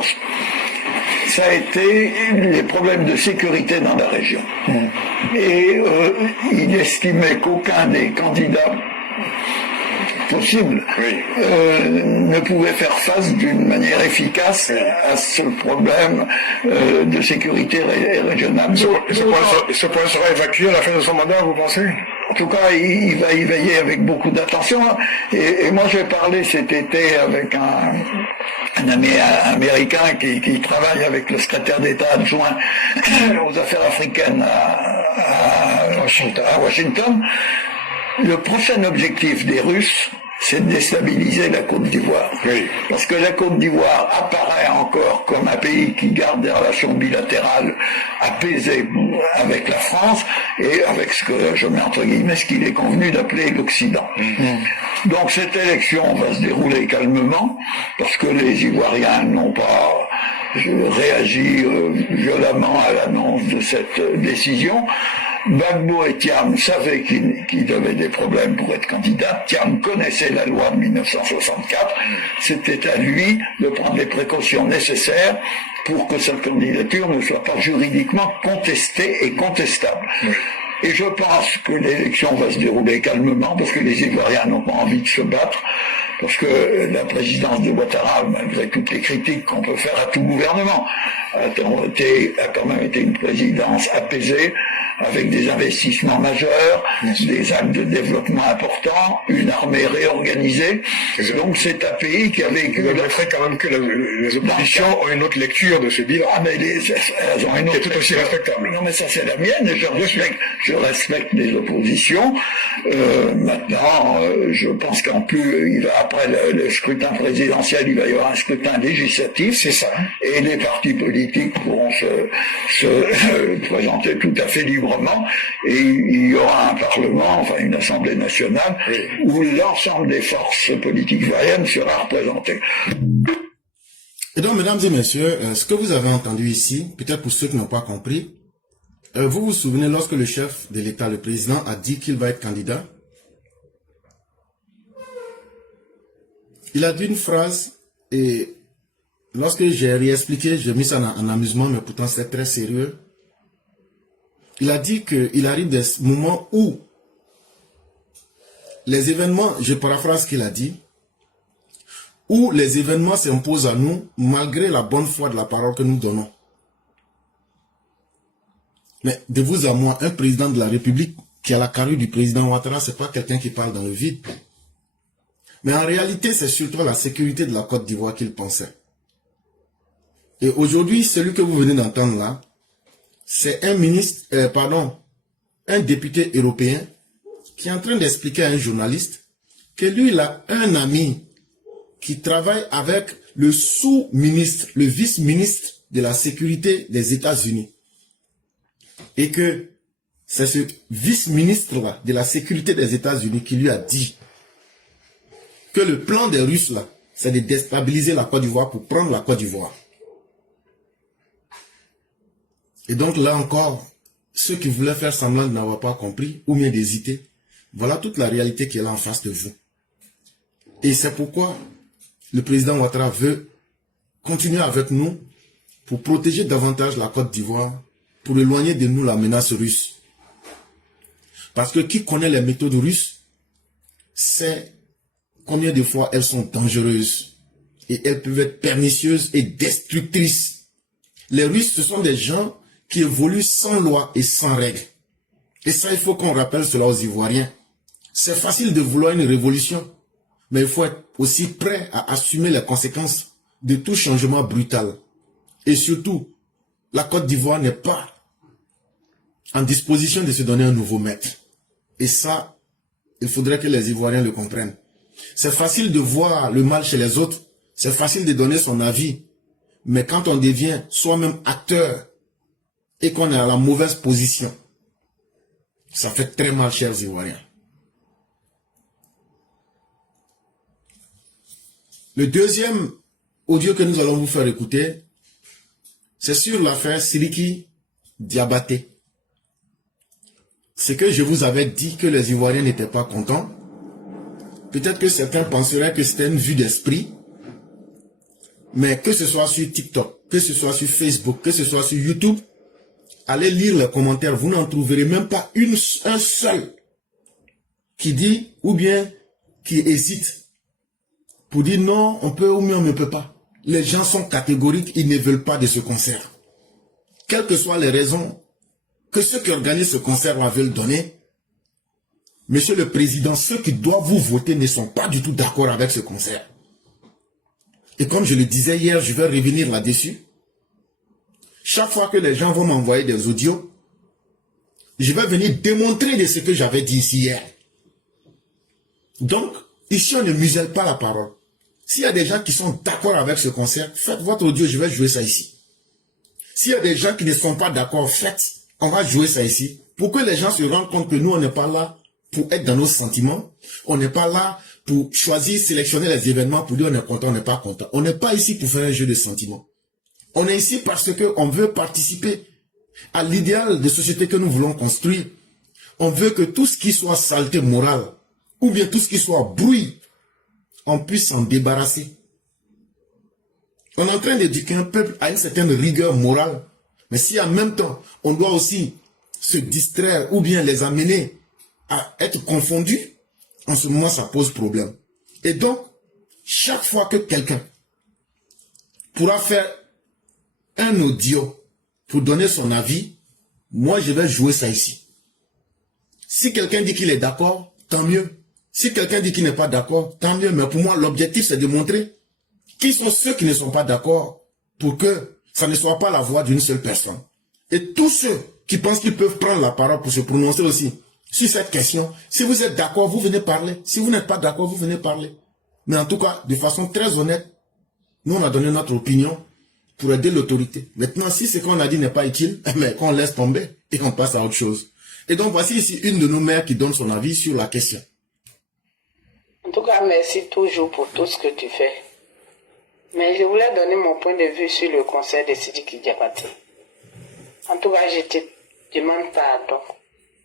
paradoxe, ça a été les problèmes de sécurité dans la région. Et il estimait qu'aucun des candidats possibles ne pouvait faire face d'une manière efficace à ce problème de sécurité régionale. Ce point sera évacué à la fin de son mandat, vous pensez? En tout cas, il va y veiller avec beaucoup d'attention. Et moi, j'ai parlé cet été avec un ami américain qui travaille avec le secrétaire d'État adjoint aux affaires africaines à Washington. Le prochain objectif des Russes, c'est de déstabiliser la Côte d'Ivoire. Parce que la Côte d'Ivoire apparaît encore comme un pays qui garde des relations bilatérales apaisées avec la France et avec ce que je mets entre guillemets, ce qu'il est convenu d'appeler l'Occident. Donc cette élection va se dérouler calmement, parce que les Ivoiriens n'ont pas réagi violemment à l'annonce de cette décision. Gbagbo et Thiam savaient qu'il avait des problèmes pour être candidat. Thiam connaissait la loi de 1964. C'était à lui de prendre les précautions nécessaires pour que sa candidature ne soit pas juridiquement contestée et contestable. Et je pense que l'élection va se dérouler calmement, parce que les Ivoiriens n'ont pas envie de se battre, parce que la présidence de Ouattara, malgré toutes les critiques qu'on peut faire à tout gouvernement, a quand même été une présidence apaisée, avec des investissements majeurs, des actes de développement importants, une armée réorganisée. Donc c'est un pays qui a vécu... Vous admettrez quand même que les oppositions ont une autre lecture de ce bilan. Ah, mais elles ont une autre tout aussi respectable. Non, mais ça c'est la mienne, et je respecte les oppositions. Maintenant, je pense qu'en plus, après le scrutin présidentiel, il va y avoir un scrutin législatif. C'est ça. Et les partis politiques pourront se présenter tout à fait librement. Et il y aura un parlement, enfin une assemblée nationale, où l'ensemble des forces politiques ivoiriennes sera représenté. Et donc, mesdames et messieurs, ce que vous avez entendu ici, peut-être pour ceux qui n'ont pas compris, vous vous souvenez lorsque le chef de l'État, le président, a dit qu'il va être candidat? Il a dit une phrase, et lorsque j'ai réexpliqué, j'ai mis ça en amusement, mais pourtant c'est très sérieux. Il a dit qu'il arrive des moments où les événements, je paraphrase ce qu'il a dit, où les événements s'imposent à nous malgré la bonne foi de la parole que nous donnons. Mais de vous à moi, un président de la République qui a la carrure du président Ouattara, c'est pas quelqu'un qui parle dans le vide. Mais en réalité, c'est surtout la sécurité de la Côte d'Ivoire qu'il pensait. Et aujourd'hui, celui que vous venez d'entendre là, c'est un ministre, un député européen qui est en train d'expliquer à un journaliste que lui, il a un ami qui travaille avec le sous-ministre, le vice-ministre de la sécurité des États-Unis. Et que c'est ce vice-ministre-là de la sécurité des États-Unis qui lui a dit que le plan des Russes, là, c'est de déstabiliser la Côte d'Ivoire pour prendre la Côte d'Ivoire. Et donc là encore, ceux qui voulaient faire semblant de n'avoir pas compris, ou bien d'hésiter, voilà toute la réalité qui est là en face de vous. Et c'est pourquoi le président Ouattara veut continuer avec nous pour protéger davantage la Côte d'Ivoire, pour éloigner de nous la menace russe. Parce que qui connaît les méthodes russes, sait combien de fois elles sont dangereuses. Et elles peuvent être pernicieuses et destructrices. Les Russes, ce sont des gens qui évoluent sans loi et sans règles. Et ça, il faut qu'on rappelle cela aux Ivoiriens. C'est facile de vouloir une révolution, mais il faut être aussi prêt à assumer les conséquences de tout changement brutal. Et surtout, la Côte d'Ivoire n'est pas en disposition de se donner un nouveau maître. Et ça, il faudrait que les Ivoiriens le comprennent. C'est facile de voir le mal chez les autres, c'est facile de donner son avis, mais quand on devient soi-même acteur et qu'on est à la mauvaise position, ça fait très mal, chers Ivoiriens. Le deuxième audio que nous allons vous faire écouter, c'est sur l'affaire Sidiki Diabaté. C'est que je vous avais dit que les Ivoiriens n'étaient pas contents. Peut-être que certains penseraient que c'était une vue d'esprit. Mais que ce soit sur TikTok, que ce soit sur Facebook, que ce soit sur YouTube, allez lire les commentaires, vous n'en trouverez même pas un seul qui dit ou bien qui hésite pour dire non, on peut ou bien on ne peut pas. Les gens sont catégoriques, ils ne veulent pas de ce concert. Quelles que soient les raisons que ceux qui organisent ce concert veulent donner, Monsieur le Président, ceux qui doivent vous voter ne sont pas du tout d'accord avec ce concert. Et comme je le disais hier, je vais revenir là-dessus. Chaque fois que les gens vont m'envoyer des audios, je vais venir démontrer de ce que j'avais dit ici hier. Donc, ici on ne muselle pas la parole. S'il y a des gens qui sont d'accord avec ce concert, faites votre audio, je vais jouer ça ici. S'il y a des gens qui ne sont pas d'accord, faites, on va jouer ça ici. Pour que les gens se rendent compte que nous, on n'est pas là pour être dans nos sentiments. On n'est pas là pour choisir, sélectionner les événements pour dire on est content, on n'est pas content. On n'est pas ici pour faire un jeu de sentiments. On est ici parce qu'on veut participer à l'idéal de société que nous voulons construire. On veut que tout ce qui soit saleté morale, ou bien tout ce qui soit bruit, on puisse s'en débarrasser. On est en train d'éduquer un peuple à une certaine rigueur morale. Mais si en même temps, on doit aussi se distraire ou bien les amener à être confondus, en ce moment, ça pose problème. Et donc, chaque fois que quelqu'un pourra faire un audio pour donner son avis, moi, je vais jouer ça ici. Si quelqu'un dit qu'il est d'accord, tant mieux. Si quelqu'un dit qu'il n'est pas d'accord, tant mieux. Mais pour moi, l'objectif, c'est de montrer qui sont ceux qui ne sont pas d'accord pour que ça ne soit pas la voix d'une seule personne. Et tous ceux qui pensent qu'ils peuvent prendre la parole pour se prononcer aussi sur cette question, si vous êtes d'accord, vous venez parler. Si vous n'êtes pas d'accord, vous venez parler. Mais en tout cas, de façon très honnête, nous, on a donné notre opinion pour aider l'autorité. Maintenant, si ce qu'on a dit n'est pas utile, mais qu'on laisse tomber et qu'on passe à autre chose. Et donc, voici ici une de nos mères qui donne son avis sur la question. En tout cas, merci toujours pour tout ce que tu fais. Mais je voulais donner mon point de vue sur le concert de Sidiki Diabaté. En tout cas, je te demande pardon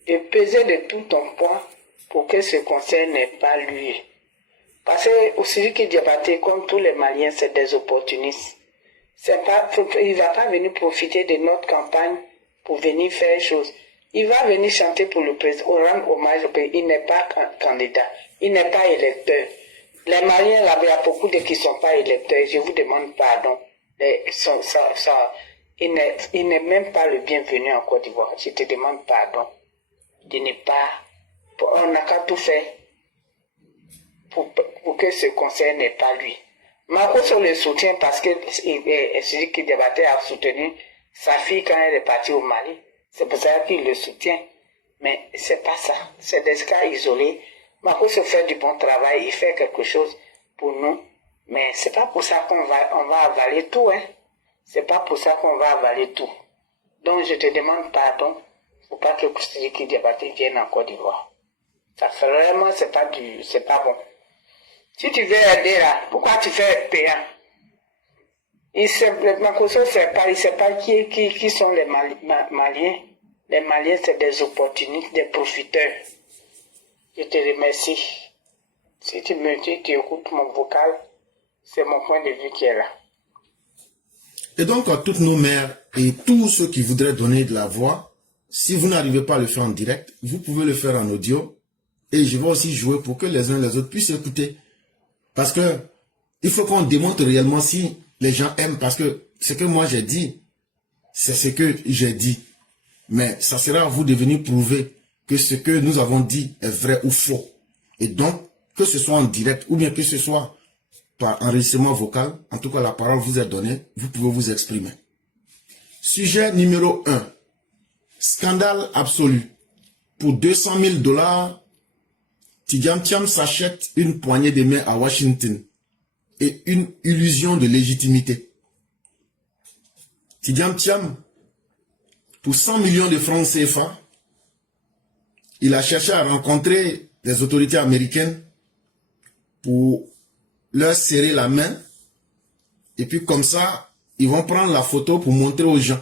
de peser de tout ton poids pour que ce concert n'ait pas lieu. Parce que Sidiki Diabaté, comme tous les Maliens, c'est des opportunistes. Il ne va pas venir profiter de notre campagne pour venir faire chose. Il va venir chanter pour le président, rendre hommage au pays. Il n'est pas candidat, il n'est pas électeur. Les Maliens, là, il y a beaucoup de qui ne sont pas électeurs. Je vous demande pardon. Il n'est même pas le bienvenu en Côte d'Ivoire. Je te demande pardon de ne pas... On n'a qu'à tout faire pour que ce concert n'ait pas lui. Marcos le soutient parce que celui qui débattait a soutenu sa fille quand elle est partie au Mali. C'est pour ça qu'il le soutient. Mais c'est pas ça. C'est des cas isolés. Marcos fait du bon travail. Il fait quelque chose pour nous. Mais c'est pas pour ça qu'on va avaler tout, hein. C'est pas pour ça qu'on va avaler tout. Donc je te demande pardon. Faut pas que celui qui débattait vienne en Côte d'Ivoire. Ça fait vraiment, c'est pas bon. Si tu veux aider là, pourquoi tu fais payant? Marcos ne sait pas qui sont les Maliens. Les Maliens, c'est des opportunistes, des profiteurs. Je te remercie. Si tu écoutes mon vocal, c'est mon point de vue qui est là. Et donc, à toutes nos mères et tous ceux qui voudraient donner de la voix, si vous n'arrivez pas à le faire en direct, vous pouvez le faire en audio. Et je vais aussi jouer pour que les uns et les autres puissent écouter. Parce que il faut qu'on démontre réellement si les gens aiment. Parce que ce que moi j'ai dit, c'est ce que j'ai dit. Mais ça sera à vous de venir prouver que ce que nous avons dit est vrai ou faux. Et donc, que ce soit en direct ou bien que ce soit par enregistrement vocal, en tout cas la parole vous est donnée, vous pouvez vous exprimer. Sujet numéro 1. Scandale absolu. Pour 200 000 $, Tidjam Thiam s'achète une poignée de main à Washington et une illusion de légitimité. Tidjam Thiam, pour 100 millions de francs CFA, il a cherché à rencontrer les autorités américaines pour leur serrer la main. Et puis comme ça, ils vont prendre la photo pour montrer aux gens.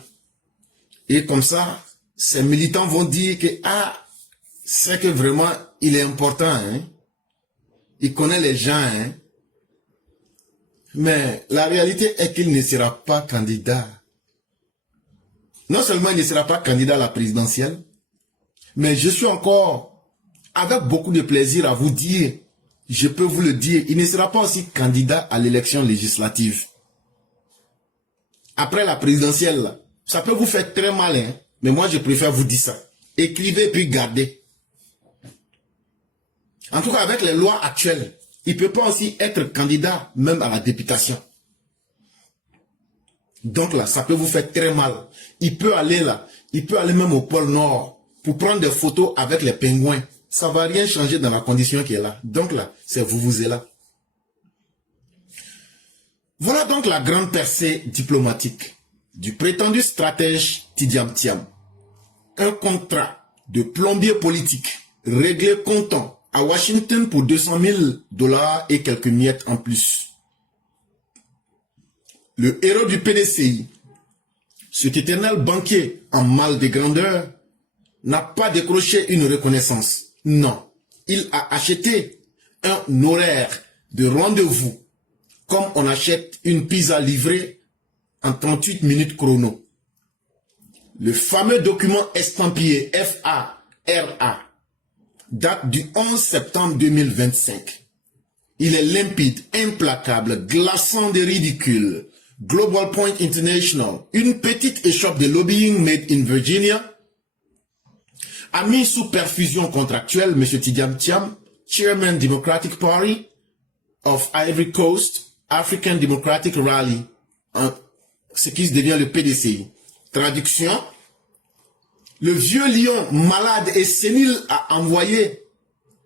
Et comme ça, ces militants vont dire que, c'est que vraiment, il est important. Hein? Il connaît les gens. Hein? Mais la réalité est qu'il ne sera pas candidat. Non seulement il ne sera pas candidat à la présidentielle, mais je suis encore avec beaucoup de plaisir à vous dire, je peux vous le dire, il ne sera pas aussi candidat à l'élection législative. Après la présidentielle, là, ça peut vous faire très mal, hein, mais moi je préfère vous dire ça. Écrivez puis gardez. En tout cas, avec les lois actuelles, il ne peut pas aussi être candidat même à la députation. Donc là, ça peut vous faire très mal. Il peut aller là, il peut aller même au pôle Nord pour prendre des photos avec les pingouins. Ça ne va rien changer dans la condition qui est là. Donc là, c'est vous êtes là. Voilà donc la grande percée diplomatique du prétendu stratège Tidiam Thiam. Un contrat de plombier politique réglé comptant à Washington pour 200 000 $ et quelques miettes en plus. Le héros du PDCI, cet éternel banquier en mal de grandeur, n'a pas décroché une reconnaissance. Non, il a acheté un horaire de rendez-vous comme on achète une pizza livrée en 38 minutes chrono. Le fameux document estampillé FARA date du 11 septembre 2025. Il est limpide, implacable, glaçant de ridicule. Global Point International, une petite échoppe de lobbying made in Virginia, a mis sous perfusion contractuelle M. Tidiam Thiam, Chairman Democratic Party of Ivory Coast, African Democratic Rally, ce qui devient le PDCI. Traduction, le vieux lion malade et sénile a envoyé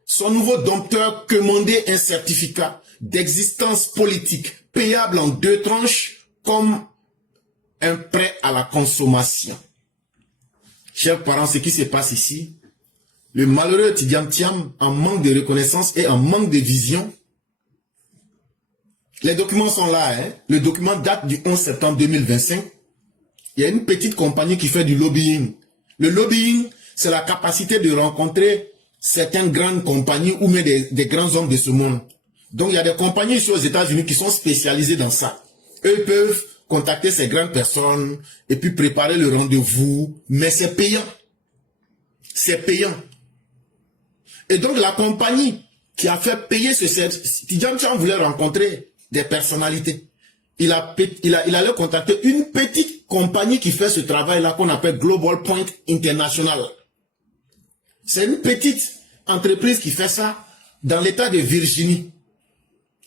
son nouveau dompteur commander un certificat d'existence politique payable en 2 tranches comme un prêt à la consommation. Chers parents, ce qui se passe ici, le malheureux Tidiam Thiam, en manque de reconnaissance et en manque de vision, les documents sont là, hein? Le document date du 11 septembre 2025. Il y a une petite compagnie qui fait du lobbying. Le lobbying, c'est la capacité de rencontrer certaines grandes compagnies ou même des grands hommes de ce monde. Donc, il y a des compagnies ici aux États-Unis qui sont spécialisées dans ça. Eux peuvent contacter ces grandes personnes et puis préparer le rendez-vous, mais c'est payant. C'est payant. Et donc, la compagnie qui a fait payer ce service, Tidiam Thiam voulait rencontrer des personnalités. Il allait contacter une petite compagnie qui fait ce travail-là qu'on appelle Global Point International. C'est une petite entreprise qui fait ça dans l'état de Virginie.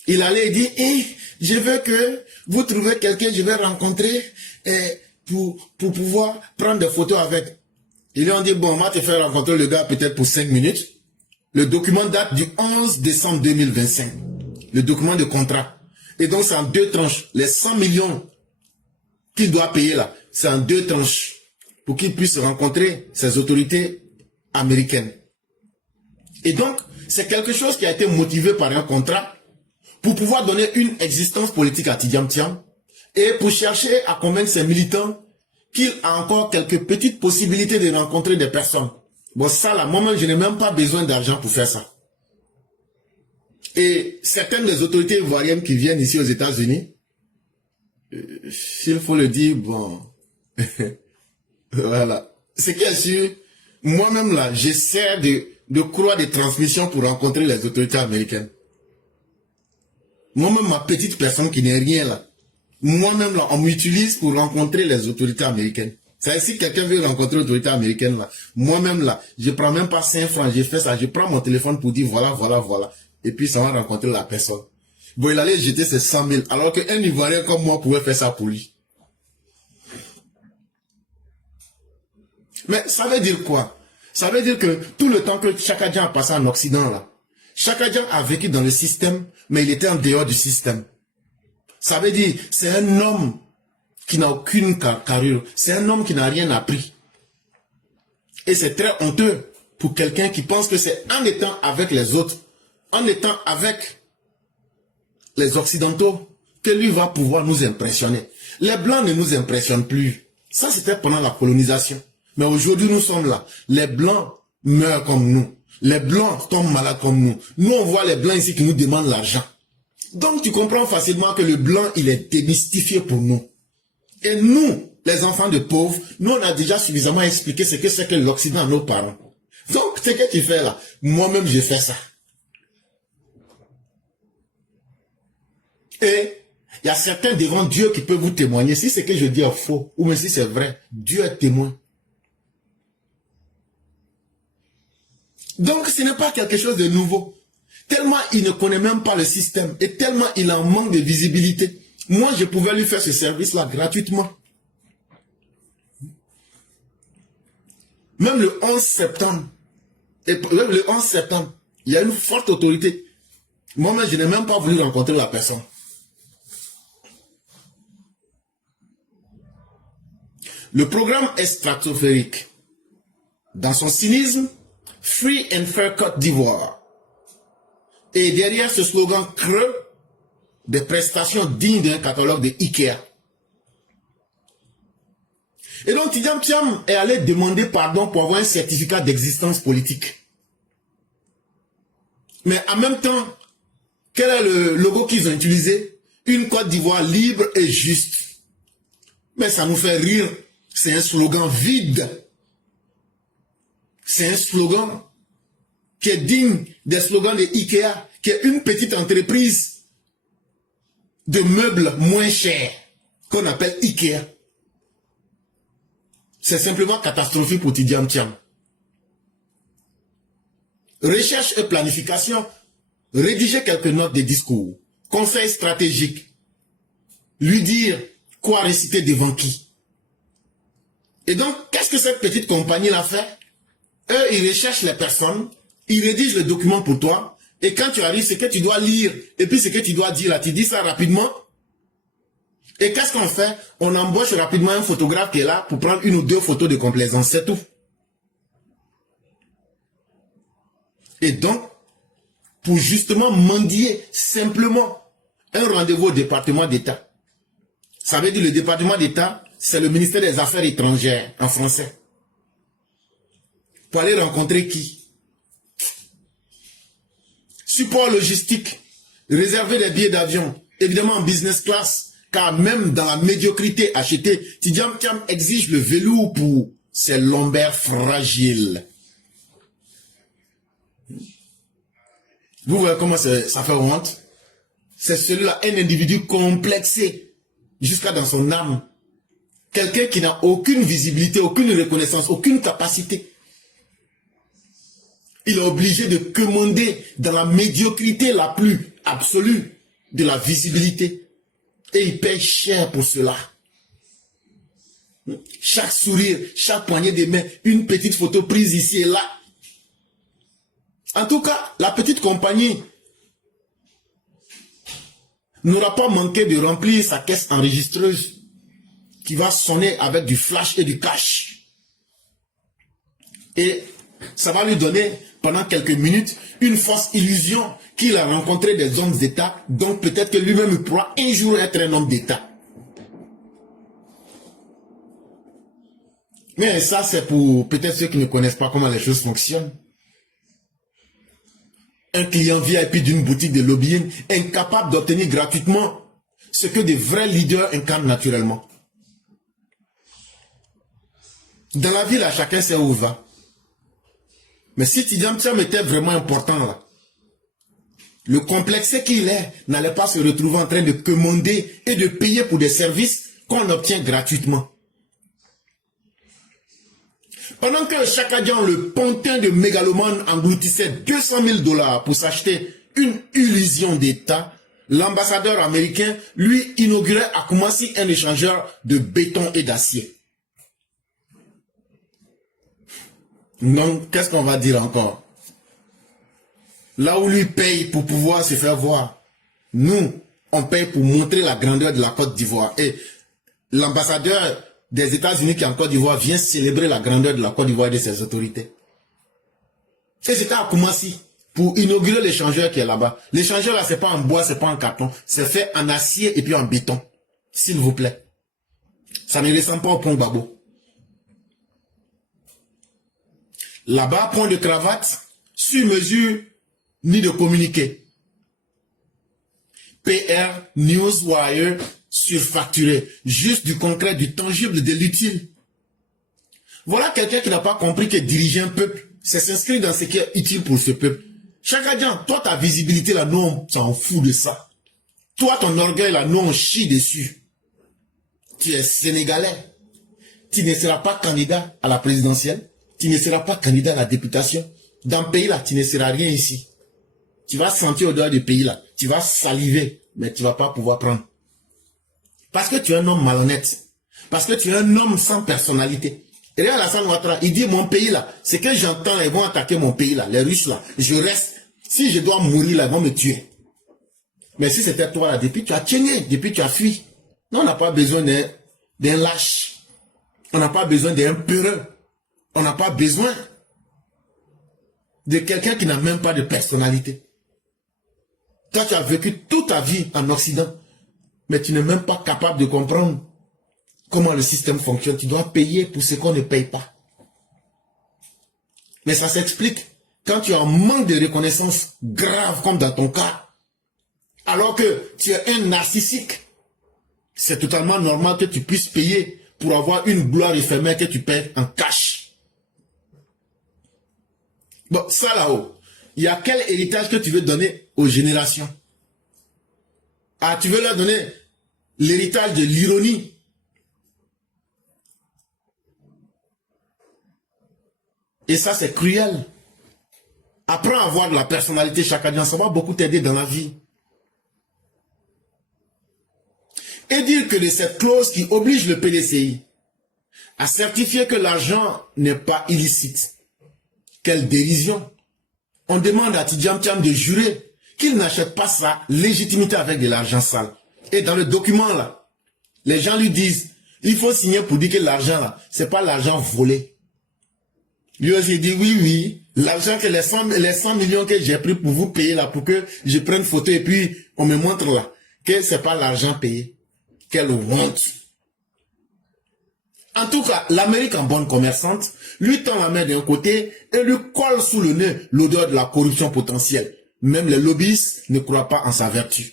Il allait dire, je veux que vous trouviez quelqu'un, je vais rencontrer pour pouvoir prendre des photos avec. Ils lui ont dit, bon, on va te faire rencontrer le gars peut-être pour 5 minutes. Le document date du 11 décembre 2025. Le document de contrat. Et donc, c'est en 2 tranches. Les 100 millions qu'il doit payer là, c'est en 2 tranches pour qu'il puisse rencontrer ces autorités américaines. Et donc, c'est quelque chose qui a été motivé par un contrat pour pouvoir donner une existence politique à Tidiam Thiam et pour chercher à convaincre ses militants qu'il a encore quelques petites possibilités de rencontrer des personnes. Bon, ça là, moi-même, je n'ai même pas besoin d'argent pour faire ça. Et certaines des autorités ivoiriennes qui viennent ici aux États-Unis, s'il faut le dire, bon, voilà. Ce qui est sûr, moi-même là, j'essaie de croire des transmissions pour rencontrer les autorités américaines. Moi-même, ma petite personne qui n'est rien là, moi-même là, on m'utilise pour rencontrer les autorités américaines. C'est-à-dire, si quelqu'un veut rencontrer l'autorité américaine là, moi-même là, je prends même pas 5 francs, je fais ça, je prends mon téléphone pour dire voilà, voilà, voilà. Et puis ça va rencontrer la personne. Bon, il allait jeter ses 100 000, alors qu'un Ivoirien comme moi pouvait faire ça pour lui. Mais ça veut dire quoi? Ça veut dire que tout le temps que Chaka Dia a passé en Occident là, Chaka Dia a vécu dans le système, mais il était en dehors du système. Ça veut dire, c'est un homme qui n'a aucune carrure. C'est un homme qui n'a rien appris. Et c'est très honteux pour quelqu'un qui pense que c'est en étant avec les autres, en étant avec les Occidentaux, que lui va pouvoir nous impressionner. Les Blancs ne nous impressionnent plus. Ça, c'était pendant la colonisation. Mais aujourd'hui, nous sommes là. Les Blancs meurent comme nous. Les Blancs tombent malades comme nous. Nous, on voit les Blancs ici qui nous demandent l'argent. Donc tu comprends facilement que le blanc, il est démystifié pour nous. Et nous, les enfants de pauvres, nous on a déjà suffisamment expliqué ce que c'est que l'Occident à nos parents. Donc ce que tu fais là, moi-même je fais ça. Et il y a certains devant Dieu qui peuvent vous témoigner. Si ce que je dis est faux, ou même si c'est vrai, Dieu est témoin. Donc ce n'est pas quelque chose de nouveau. Tellement il ne connaît même pas le système et tellement il en manque de visibilité. Moi, je pouvais lui faire ce service-là gratuitement. Même le 11 septembre, il y a une forte autorité. Moi-même, je n'ai même pas voulu rencontrer la personne. Le programme est stratosphérique. Dans son cynisme, Free and Fair Côte d'Ivoire. Et derrière ce slogan creux, des prestations dignes d'un catalogue de Ikea. Et donc Tidjam Thiam est allé demander pardon pour avoir un certificat d'existence politique. Mais en même temps, quel est le logo qu'ils ont utilisé? Une Côte d'Ivoire libre et juste. Mais ça nous fait rire. C'est un slogan vide. C'est un slogan qui est digne des slogans de Ikea, qui est une petite entreprise de meubles moins chers qu'on appelle Ikea. C'est simplement catastrophique pour Tidjam Thiam. Recherche et planification, rédiger quelques notes de discours, conseils stratégiques, lui dire quoi réciter devant qui. Et donc, qu'est-ce que cette petite compagnie-là fait? Eux, ils recherchent les personnes, ils rédigent le document pour toi, et quand tu arrives, c'est que tu dois lire, et puis ce que tu dois dire là, tu dis ça rapidement. Et qu'est-ce qu'on fait? On embauche rapidement un photographe qui est là pour prendre une ou deux photos de complaisance, c'est tout. Et donc, pour justement mendier simplement un rendez-vous au département d'État. Ça veut dire le département d'État, c'est le ministère des Affaires étrangères en français. Pour aller rencontrer qui? Support logistique, réserver des billets d'avion, évidemment en business class, car même dans la médiocrité achetée, Tidjam Thiam exige le velours pour ses lombaires fragiles. Vous voyez comment ça fait honte? C'est celui-là, un individu complexé, jusqu'à dans son âme. Quelqu'un qui n'a aucune visibilité, aucune reconnaissance, aucune capacité. Il est obligé de commander dans la médiocrité la plus absolue de la visibilité. Et il paye cher pour cela. Chaque sourire, chaque poignée de main, une petite photo prise ici et là. En tout cas, la petite compagnie n'aura pas manqué de remplir sa caisse enregistreuse qui va sonner avec du flash et du cash. Et ça va lui donner, pendant quelques minutes, une fausse illusion qu'il a rencontré des hommes d'État, donc peut-être que lui-même pourra un jour être un homme d'État. Mais ça, c'est pour peut-être ceux qui ne connaissent pas comment les choses fonctionnent. Un client VIP d'une boutique de lobbying incapable d'obtenir gratuitement ce que des vrais leaders incarnent naturellement. Dans la vie, là, chacun sait où il va. Mais si Tidjam Thiam était vraiment important, là, le complexé qu'il est n'allait pas se retrouver en train de commander et de payer pour des services qu'on obtient gratuitement. Pendant que Chakadjan, le pantin de mégalomane, engloutissait 200 000 $ pour s'acheter une illusion d'État, l'ambassadeur américain, lui, inaugurait à Koumassi un échangeur de béton et d'acier. Donc, qu'est-ce qu'on va dire encore? Là où lui paye pour pouvoir se faire voir, nous, on paye pour montrer la grandeur de la Côte d'Ivoire. Et l'ambassadeur des États-Unis qui est en Côte d'Ivoire vient célébrer la grandeur de la Côte d'Ivoire et de ses autorités. Et c'était à Koumassi pour inaugurer l'échangeur qui est là-bas. L'échangeur là, c'est pas en bois, c'est pas en carton. C'est fait en acier et puis en béton. S'il vous plaît. Ça ne ressemble pas au pont Gbagbo. Là-bas, point de cravate, sur mesure, ni de communiqué. PR, Newswire, surfacturé. Juste du concret, du tangible, de l'utile. Voilà quelqu'un qui n'a pas compris que diriger un peuple, c'est s'inscrire dans ce qui est utile pour ce peuple. Chakadian, toi, ta visibilité, là, nous, on s'en fout de ça. Toi, ton orgueil, là, nous, on chie dessus. Tu es sénégalais. Tu ne seras pas candidat à la présidentielle. Tu ne seras pas candidat à la députation. Dans le pays, là, tu ne seras rien ici. Tu vas sentir au-delà du pays, là. Tu vas saliver, mais tu vas pas pouvoir prendre. Parce que tu es un homme malhonnête. Parce que tu es un homme sans personnalité. Et regarde Alassane Ouattara, il dit mon pays là, c'est que j'entends, ils vont attaquer mon pays là, les Russes là, je reste. Si je dois mourir là, ils vont me tuer. Mais si c'était toi là, depuis tu as tenu, depuis tu as fui. Non, on n'a pas besoin d'un lâche. On n'a pas besoin d'un peureux. On n'a pas besoin de quelqu'un qui n'a même pas de personnalité. Toi, tu as vécu toute ta vie en Occident, mais tu n'es même pas capable de comprendre comment le système fonctionne. Tu dois payer pour ce qu'on ne paye pas. Mais ça s'explique quand tu as un manque de reconnaissance grave comme dans ton cas. Alors que tu es un narcissique. C'est totalement normal que tu puisses payer pour avoir une gloire éphémère que tu payes en cash. Bon, ça là-haut, il y a quel héritage que tu veux donner aux générations? Ah, tu veux leur donner l'héritage de l'ironie. Et ça, c'est cruel. Apprends à avoir de la personnalité chacun, ça va beaucoup t'aider dans la vie. Et dire que de cette clause qui oblige le PDCI à certifier que l'argent n'est pas illicite. Quelle dérision. On demande à Tidjam Thiam de jurer qu'il n'achète pas sa légitimité avec de l'argent sale. Et dans le document là, les gens lui disent, il faut signer pour dire que l'argent là, c'est pas l'argent volé. Lui aussi dit, oui, l'argent que les 100 millions que j'ai pris pour vous payer là, pour que je prenne photo et puis on me montre là, que c'est pas l'argent payé. Quelle honte. En tout cas, l'Amérique en bonne commerçante lui tend la main d'un côté et lui colle sous le nez l'odeur de la corruption potentielle. Même les lobbyistes ne croient pas en sa vertu.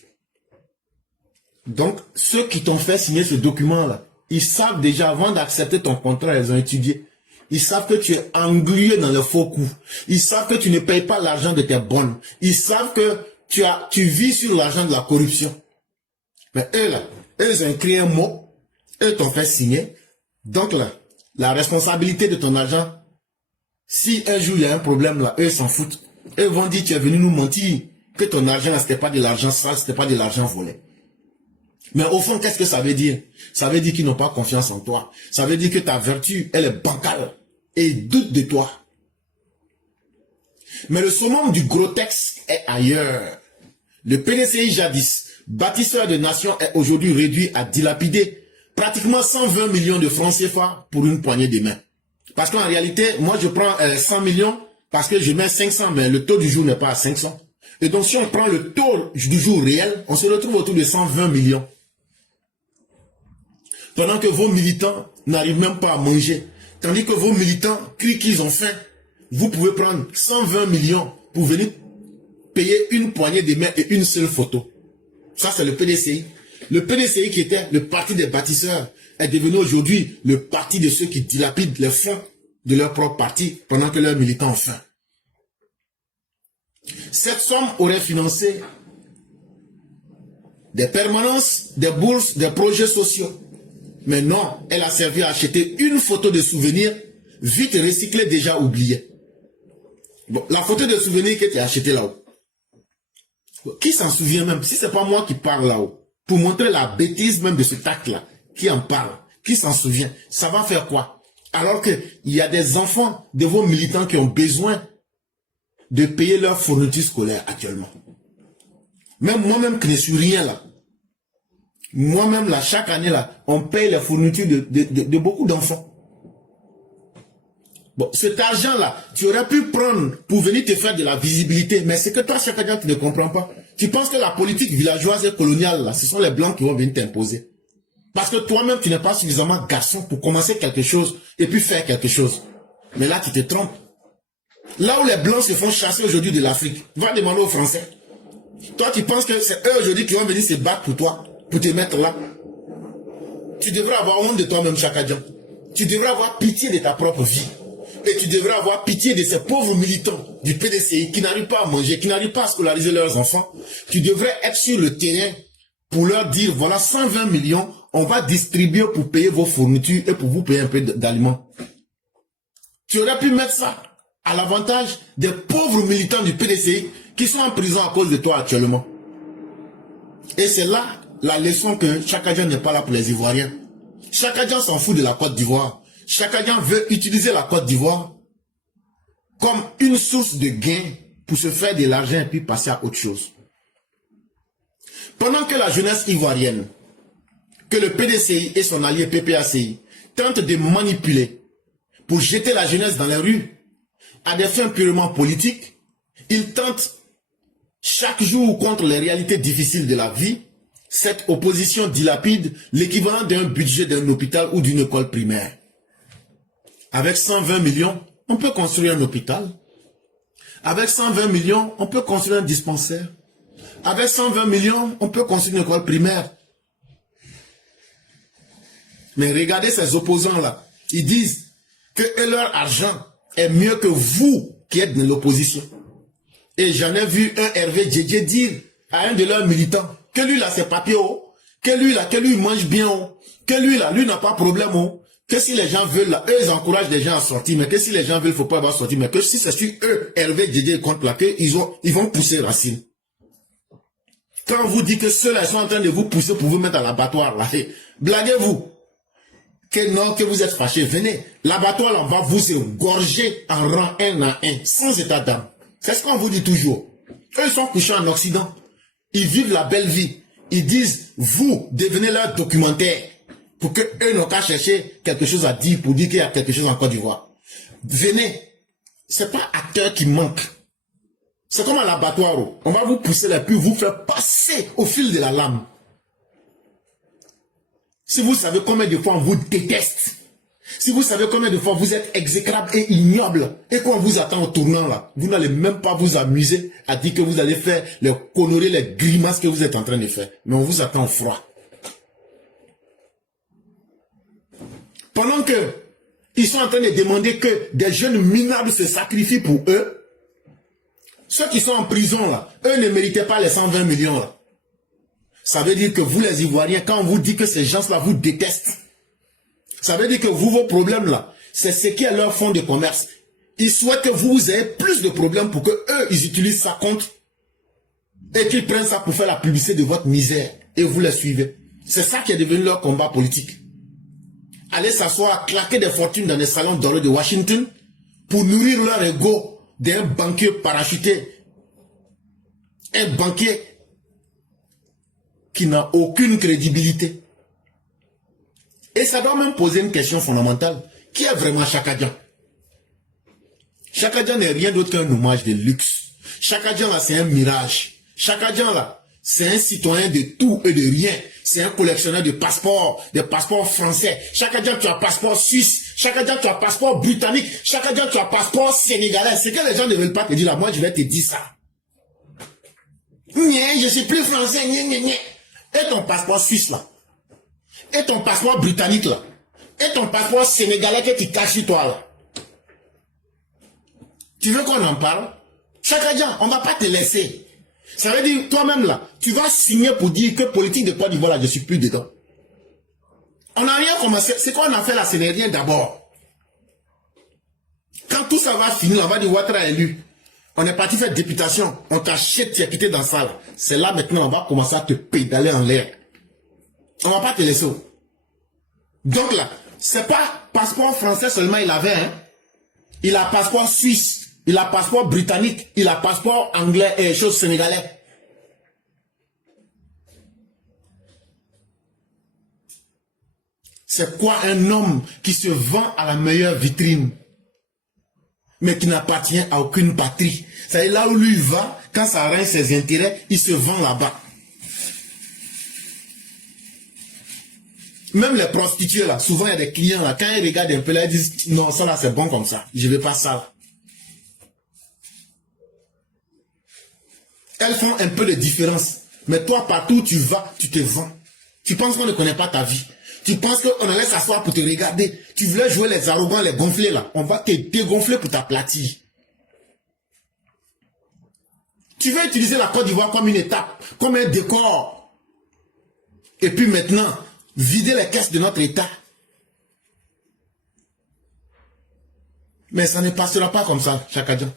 Donc, ceux qui t'ont fait signer ce document-là, ils savent déjà avant d'accepter ton contrat, ils ont étudié. Ils savent que tu es englué dans le faux coup. Ils savent que tu ne payes pas l'argent de tes bonnes. Ils savent que tu vis sur l'argent de la corruption. Mais eux là, eux ils ont écrit un mot, eux t'ont fait signer. Donc là, la responsabilité de ton argent, si un jour il y a un problème là, eux s'en foutent. Eux vont dire tu es venu nous mentir, que ton argent là c'était pas de l'argent sale, c'était pas de l'argent volé. Mais au fond, qu'est-ce que ça veut dire? Ça veut dire qu'ils n'ont pas confiance en toi. Ça veut dire que ta vertu, elle est bancale. Et ils doutent de toi. Mais le summum du grotesque est ailleurs. Le PDCI jadis, bâtisseur de nations, est aujourd'hui réduit à dilapider pratiquement 120 millions de francs CFA pour une poignée de main. Parce qu'en réalité, moi je prends 100 millions parce que je mets 500, mais le taux du jour n'est pas à 500. Et donc si on prend le taux du jour réel, on se retrouve autour de 120 millions. Pendant que vos militants n'arrivent même pas à manger. Tandis que vos militants crient qu'ils ont faim. Vous pouvez prendre 120 millions pour venir payer une poignée de main et une seule photo. Ça, c'est le PDCI. Le PDCI qui était le parti des bâtisseurs est devenu aujourd'hui le parti de ceux qui dilapident les fonds de leur propre parti pendant que leurs militants ont faim. Cette somme aurait financé des permanences, des bourses, des projets sociaux. Mais non, elle a servi à acheter une photo de souvenir, vite recyclée, déjà oubliée. Bon, la photo de souvenir que tu as achetée là-haut. Qui s'en souvient même? Si c'est pas moi qui parle là-haut, pour montrer la bêtise même de ce acte-là, qui en parle, qui s'en souvient, ça va faire quoi? Alors qu'il y a des enfants de vos militants qui ont besoin de payer leur fourniture scolaire actuellement. Même moi-même qui ne suis rien là, moi-même là, chaque année là, on paye les fournitures de beaucoup d'enfants. Bon, cet argent-là, tu aurais pu prendre pour venir te faire de la visibilité, mais c'est que toi, chaque année, tu ne comprends pas. Tu penses que la politique villageoise et coloniale, là, ce sont les Blancs qui vont venir t'imposer. Parce que toi-même, tu n'es pas suffisamment garçon pour commencer quelque chose et puis faire quelque chose. Mais là, tu te trompes. Là où les Blancs se font chasser aujourd'hui de l'Afrique, va demander aux Français. Toi, tu penses que c'est eux aujourd'hui qui vont venir se battre pour toi, pour te mettre là. Tu devrais avoir honte de toi-même, Chakadjan. Tu devrais avoir pitié de ta propre vie. Et tu devrais avoir pitié de ces pauvres militants du PDCI qui n'arrivent pas à manger, qui n'arrivent pas à scolariser leurs enfants. Tu devrais être sur le terrain pour leur dire, voilà 120 millions, on va distribuer pour payer vos fournitures et pour vous payer un peu d'aliments. Tu aurais pu mettre ça à l'avantage des pauvres militants du PDCI qui sont en prison à cause de toi actuellement. Et c'est là la leçon que Chakadjan n'est pas là pour les Ivoiriens. Chakadjan s'en fout de la Côte d'Ivoire. Chakadjan veut utiliser la Côte d'Ivoire comme une source de gain pour se faire de l'argent et puis passer à autre chose. Pendant que la jeunesse ivoirienne, que le PDCI et son allié PPACI tentent de manipuler pour jeter la jeunesse dans les rues à des fins purement politiques, ils tentent chaque jour contre les réalités difficiles de la vie. Cette opposition dilapide l'équivalent d'un budget d'un hôpital ou d'une école primaire. Avec 120 millions, on peut construire un hôpital. Avec 120 millions, on peut construire un dispensaire. Avec 120 millions, on peut construire une école primaire. Mais regardez ces opposants-là. Ils disent que leur argent est mieux que vous qui êtes de l'opposition. Et j'en ai vu un Hervé Djedje dire à un de leurs militants que lui là c'est papier, oh, que lui mange bien, oh, que lui là, lui n'a pas de problème, oh, que si les gens veulent là, eux ils encouragent les gens à sortir, mais que si les gens veulent, faut pas avoir sorti, mais que si c'est sur eux, Hervé Djedje contre plaqué, ils vont pousser Racine. Quand on vous dit que ceux-là sont en train de vous pousser pour vous mettre à l'abattoir, là, blaguez-vous. Que non, que vous êtes fâchés, venez. L'abattoir là, on va vous égorger en rang un à un, sans état d'âme. C'est ce qu'on vous dit toujours. Eux, ils sont couchés en Occident. Ils vivent la belle vie. Ils disent, vous, devenez leur documentaire. Pour que eux n'ont qu'à chercher quelque chose à dire, pour dire qu'il y a quelque chose en Côte d'Ivoire. Venez. C'est pas acteur qui manque. C'est comme à l'abattoir. On va vous pousser là, puis vous faire passer au fil de la lame. Si vous savez combien de fois on vous déteste, si vous savez combien de fois vous êtes exécrable et ignoble, et qu'on vous attend au tournant là, vous n'allez même pas vous amuser à dire que vous allez faire les conneries, les grimaces que vous êtes en train de faire. Mais on vous attend au froid. Pendant que ils sont en train de demander que des jeunes minables se sacrifient pour eux, ceux qui sont en prison là, eux ne méritaient pas les 120 millions là. Ça veut dire que vous les Ivoiriens, quand on vous dit que ces gens-là vous détestent, ça veut dire que vous, vos problèmes là, c'est ce qui est leur fonds de commerce. Ils souhaitent que vous ayez plus de problèmes pour que eux, ils utilisent ça contre et qu'ils prennent ça pour faire la publicité de votre misère et vous les suivez. C'est ça qui est devenu leur combat politique. Allez s'asseoir, claquer des fortunes dans les salons dorés de Washington pour nourrir leur ego d'un banquier parachuté. Un banquier qui n'a aucune crédibilité. Et ça doit même poser une question fondamentale. Qui est vraiment Chakadjan? Chakadjan n'est rien d'autre qu'un hommage de luxe. Chakadjan là, c'est un mirage. Chakadjan là, c'est un citoyen de tout et de rien. C'est un collectionneur de passeports, des passeports français. Chakadjan, tu as passeport suisse. Chakadjan, tu as passeport britannique. Chakadjan, tu as passeport sénégalais. C'est que les gens ne veulent pas te dire là. Moi, je vais te dire ça. Je suis plus français. Et ton passeport suisse là? Et ton passeport britannique là? Et ton passeport sénégalais que tu caches sur toi là? Tu veux qu'on en parle? Chakadjan, on ne va pas te laisser. Ça veut dire, toi-même là, tu vas signer pour dire que politique de Côte d'Ivoire là, je suis plus dedans. On n'a rien commencé. C'est quoi on a fait là? Ce n'est rien d'abord. Quand tout ça va finir, on va dire Ouattara élu. On est parti faire députation. On t'achète, tu es quitté dans ça là. C'est là maintenant, on va commencer à te pédaler en l'air. On va pas te laisser. Donc là, c'est pas passeport français seulement il avait, hein. Il a passeport suisse. Il a passeport britannique, il a passeport anglais et chose sénégalais. C'est quoi un homme qui se vend à la meilleure vitrine, mais qui n'appartient à aucune patrie? C'est là où lui va, quand ça arrange ses intérêts, il se vend là-bas. Même les prostituées là, souvent il y a des clients là, quand ils regardent un peu là, ils disent non, ça là c'est bon comme ça, je ne veux pas ça là. Elles font un peu de différence. Mais toi, partout où tu vas, tu te vends. Tu penses qu'on ne connaît pas ta vie. Tu penses qu'on allait s'asseoir pour te regarder. Tu voulais jouer les arrogants, les gonflés là. On va te dégonfler pour t'aplatir. Tu veux utiliser la Côte d'Ivoire comme une étape, comme un décor. Et puis maintenant, vider les caisses de notre État. Mais ça ne passera pas comme ça, Chakadjan.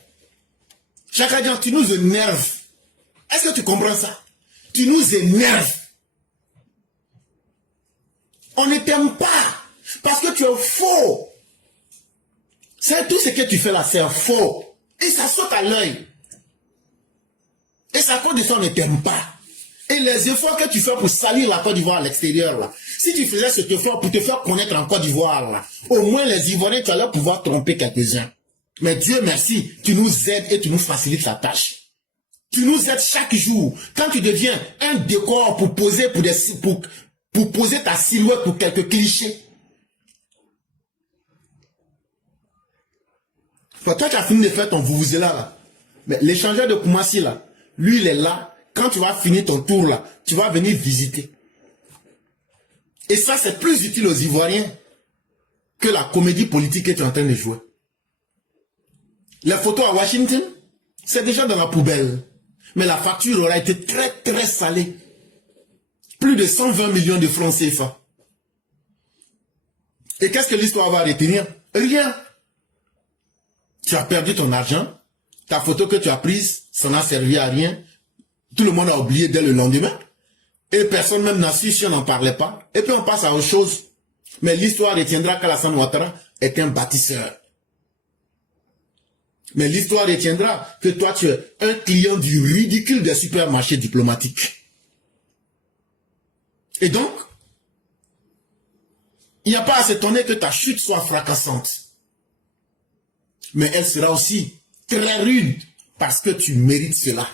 Chakadjan, tu nous énerves. Est-ce que tu comprends ça? Tu nous énerves. On ne t'aime pas. Parce que tu es faux. C'est tout ce que tu fais là, c'est faux. Et ça saute à l'œil. Et ça, à cause de ça, on ne t'aime pas. Et les efforts que tu fais pour salir la Côte d'Ivoire à l'extérieur, là, si tu faisais cet effort pour te faire connaître en Côte d'Ivoire, là, au moins les Ivoiriens, tu allais pouvoir tromper quelques-uns. Mais Dieu merci, tu nous aides et tu nous facilites la tâche. Tu nous aides chaque jour. Quand tu deviens un décor pour poser, pour poser ta silhouette pour quelques clichés. Toi, tu as fini de faire ton vuvuzela là. Mais l'échangeur de Koumassi là, lui, il est là. Quand tu vas finir ton tour là, tu vas venir visiter. Et ça, c'est plus utile aux Ivoiriens que la comédie politique que tu es en train de jouer. Les photos à Washington, c'est déjà dans la poubelle. Mais la facture aura été très, très salée. Plus de 120 millions de francs CFA. Et qu'est-ce que l'histoire va retenir? Rien. Tu as perdu ton argent. Ta photo que tu as prise, ça n'a servi à rien. Tout le monde a oublié dès le lendemain. Et personne même n'a su si on n'en parlait pas. Et puis on passe à autre chose. Mais l'histoire retiendra qu'Alassane Ouattara est un bâtisseur. Mais l'histoire retiendra que toi tu es un client du ridicule des supermarchés diplomatiques. Et donc, il n'y a pas à s'étonner que ta chute soit fracassante. Mais elle sera aussi très rude parce que tu mérites cela.